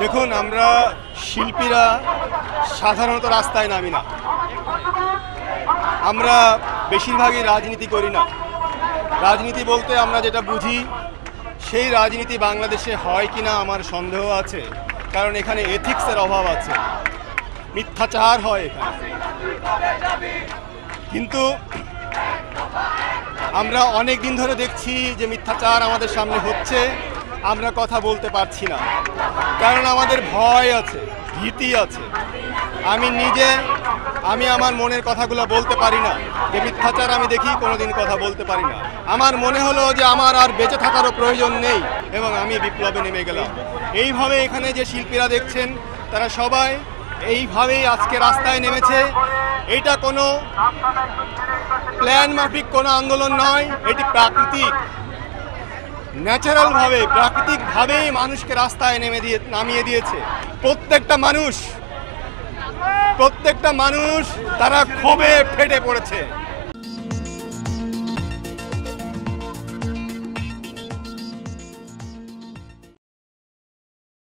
দেখুন, আমরা শিল্পীরা সাধারণত রাস্তায় নামি না। আমরা বেশিরভাগই রাজনীতি করি না। রাজনীতি বলতে আমরা যেটা বুঝি, সেই রাজনীতি বাংলাদেশে হয় কিনা আমার সন্দেহ আছে, কারণ এখানে এথিক্সের অভাব আছে, মিথ্যাচার হয় এখানে। কিন্তু আমরা অনেক দিন ধরে দেখছি যে মিথ্যাচার আমাদের সামনে হচ্ছে, আমরা কথা বলতে পারছি না, কারণ আমাদের ভয় আছে, ভীতি আছে। আমি আমার মনের কথাগুলো বলতে পারি না, যে মিথ্যাচার আমি দেখি কোনোদিন কথা বলতে পারি না। আমার মনে হলো যে আমার আর বেঁচে থাকারও প্রয়োজন নেই, এবং আমি বিপ্লবে নেমে গেলাম। এইভাবে এখানে যে শিল্পীরা দেখছেন, তারা সবাই এইভাবেই আজকে রাস্তায় নেমেছে। এটা কোনো প্ল্যান মাফিক কোনো আন্দোলন নয়, এটি প্রাকৃতিক, ন্যাচারালভাবে, প্রাকৃতিকভাবেই মানুষকে রাস্তায় নামিয়ে দিয়েছে। প্রত্যেকটা মানুষ তারা ক্ষোভে ফেটে পড়েছে।